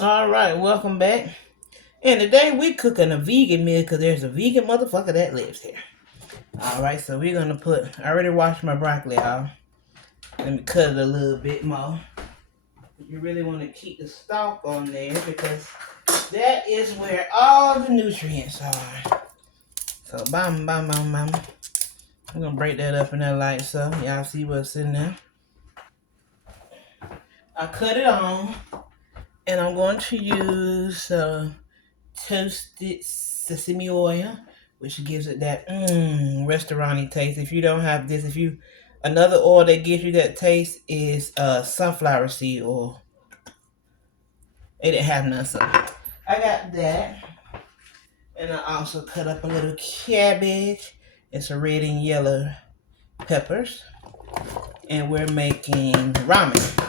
All right, welcome back. And today we cooking a vegan meal because there's a vegan motherfucker that lives here. All right, so we're gonna put. I already washed my broccoli out. Let me cut it a little bit more. You really want to keep the stalk on there because that is where all the nutrients are. So bam, bam, bam, bam. I'm gonna break that up in that light so y'all see what's in there. I cut it on, and I'm going to use toasted sesame oil, which gives it that restaurant-y taste. If you don't have this, another oil that gives you that taste is sunflower seed oil. They didn't have none, so I got that. And I also cut up a little cabbage and some red and yellow peppers. And we're making ramen.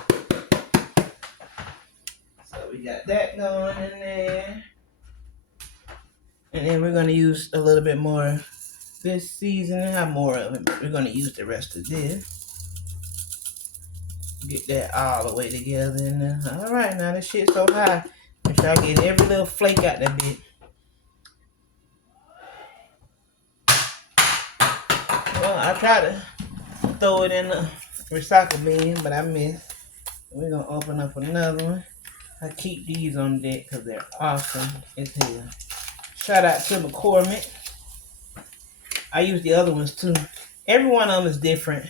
So we got that going in there. And then we're going to use a little bit more of this seasoning. Have more of it. We're going to use the rest of this. Get that all the way together in there. All right, now this shit's so high. Make sure I get every little flake out that bit. Well, I tried to throw it in the recycle bin, but I missed. We're going to open up another one. I keep these on deck because they're awesome as hell. Shout out to McCormick. I use the other ones too. Every one of them is different.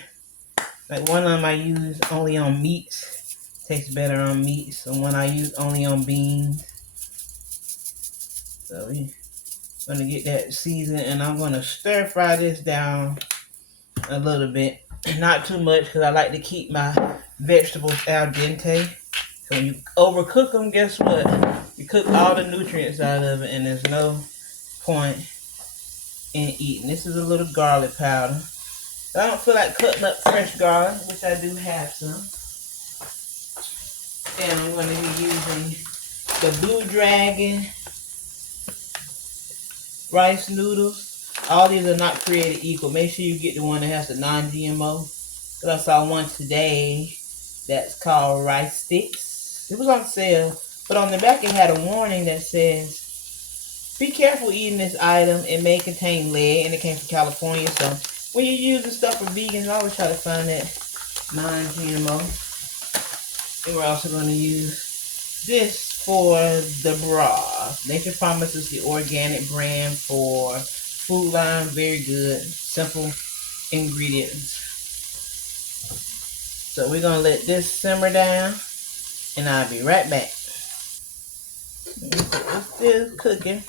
Like one of them I use only on meats. Tastes better on meats. And one I use only on beans. So we're going to get that seasoned. And I'm going to stir fry this down a little bit. Not too much because I like to keep my vegetables al dente. So when you overcook them, guess what? You cook all the nutrients out of it and there's no point in eating. This is a little garlic powder. I don't feel like cutting up fresh garlic, which I do have some. And I'm going to be using the Blue Dragon rice noodles. All these are not created equal. Make sure you get the one that has the non-GMO. Because I saw one today that's called rice sticks. It was on sale. But on the back it had a warning that says, be careful eating this item. It may contain lead, and it came from California. So when you're using stuff for vegans, I always try to find that non-GMO. And we're also going to use this for the broth. Nature Promise is the organic brand for Food Line. Very good. Simple ingredients. So we're going to let this simmer down, and I'll be right back. It's still cooking.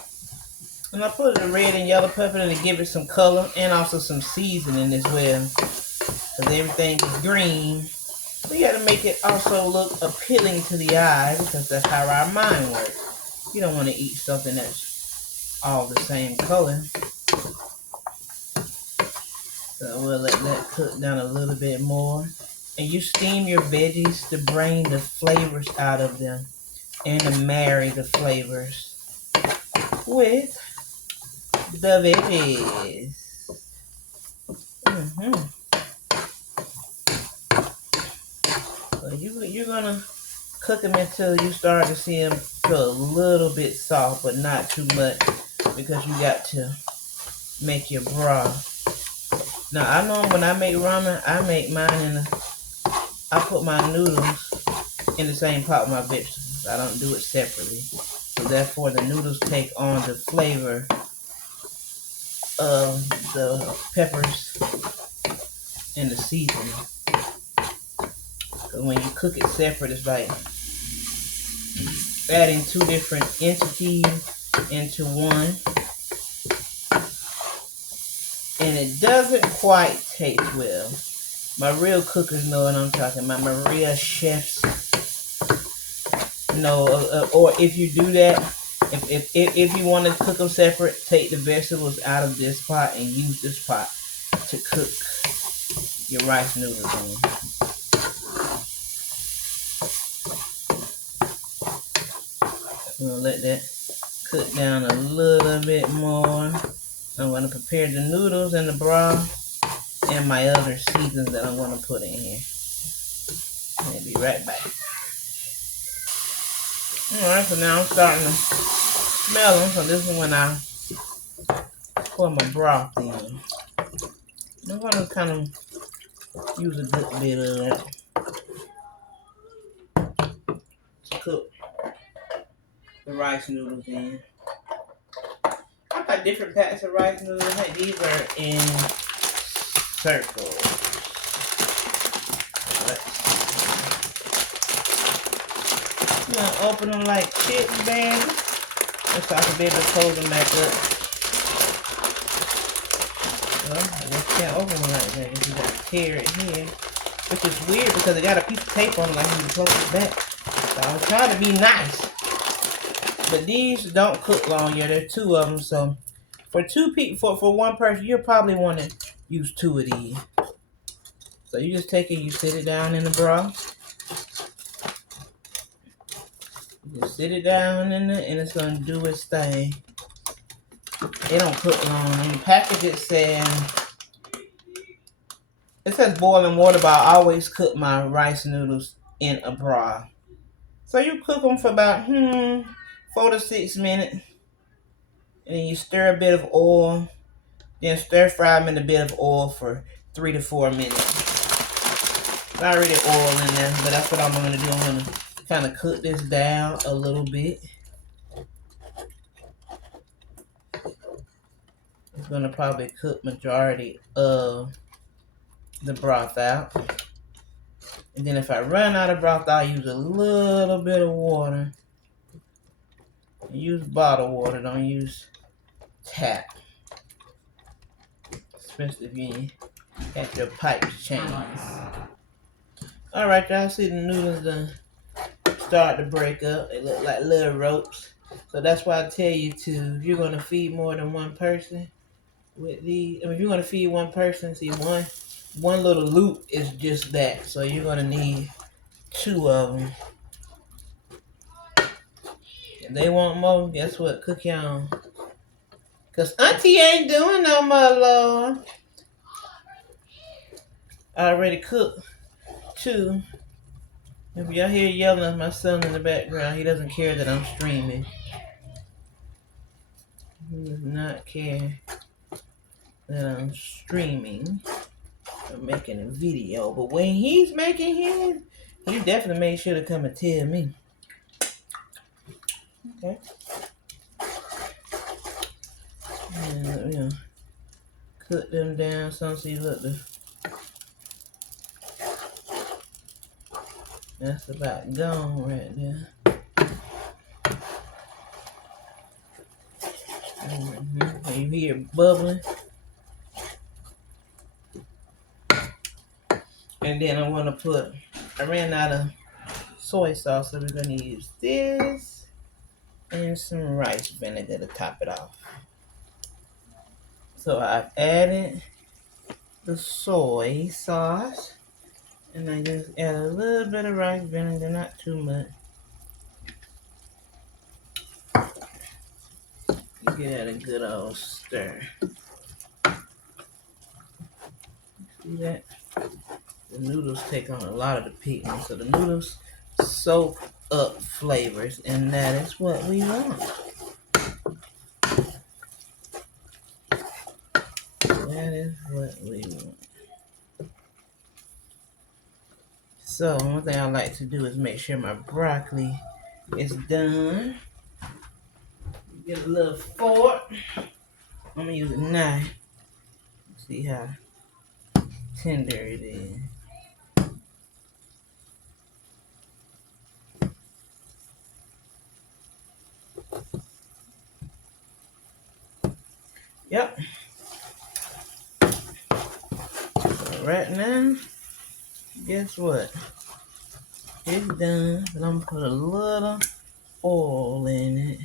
And I put the red and yellow pepper to give it some color and also some seasoning as well. Because everything is green. So you got to make it also look appealing to the eye because that's how our mind works. You don't want to eat something that's all the same color. So we'll let that cook down a little bit more. And you steam your veggies to bring the flavors out of them and to marry the flavors with the veggies. So you're gonna cook them until you start to see them feel a little bit soft, but not too much, because you got to make your broth. Now I know when I make ramen, I make mine I put my noodles in the same pot with my vegetables. I don't do it separately. So therefore the noodles take on the flavor of the peppers and the seasoning. So when you cook it separate, it's like adding two different entities into one. And it doesn't quite taste well. My real cookers know what I'm talking about. My real chefs know. Or if you do that, if you want to cook them separate, take the vegetables out of this pot and use this pot to cook your rice noodles in. I'm going to let that cook down a little bit more. I'm going to prepare the noodles and the broth and my other seasons that I'm going to put in here. I'll be right back. Alright, so now I'm starting to smell them. So this is when I pour my broth in. I'm going to kind of use a good bit of that to cook the rice noodles in. I've got different packs of rice noodles. I think these are in circles. I'm going to open them like chips, baby. So I can be able to close them back up. Well, I just can't open them like that because you got to tear it here. Which is weird because it got a piece of tape on it like you can close it back. So I was trying to be nice. But these don't cook long. Yeah, there are 2 of them. So for 2 people, for one person, you'll probably want to use 2 of these. So you just take it, you sit it down in the broth. You just sit it down in it, and it's going to do its thing. It don't cook long. In the package it says boiling water, but I always cook my rice noodles in a broth. So you cook them for about 4 to 6 minutes. And then you stir a bit of oil. Then stir fry them in a bit of oil for 3 to 4 minutes. It's already oil in there, but that's what I'm going to do. I'm going to kind of cook this down a little bit. It's going to probably cook majority of the broth out. And then if I run out of broth, I'll use a little bit of water. Use bottled water, don't use tap. Especially if you got your pipes changed. Alright, y'all see the noodles done start to break up. They look like little ropes. So that's why I tell you to, if you're going to feed more than one person with these, if you're going to feed one person, see one little loop is just that. So you're going to need 2 of them. If they want more, guess what? Cook your own. Because Auntie ain't doing no more, Lord. I already cooked 2. If y'all hear yelling at my son in the background, he doesn't care that I'm streaming. He does not care that I'm streaming or making a video. But when he's making his, he definitely made sure to come and tell me. Okay. And, cook them down some so you look that's about gone right there. And you hear it bubbling. And then I want to I ran out of soy sauce, so we're going to use this and some rice vinegar to top it off. So I've added the soy sauce. And I just add a little bit of rice vinegar, not too much. You get at a good old stir. See that? The noodles take on a lot of the pigment, so the noodles soak up flavors, and that is what we want. That is what we want. So one thing I like to do is make sure my broccoli is done. Get a little fork. I'm gonna use a knife. See how tender it is. Yep. So right now, guess what? It's done, but I'm gonna put a little oil in it.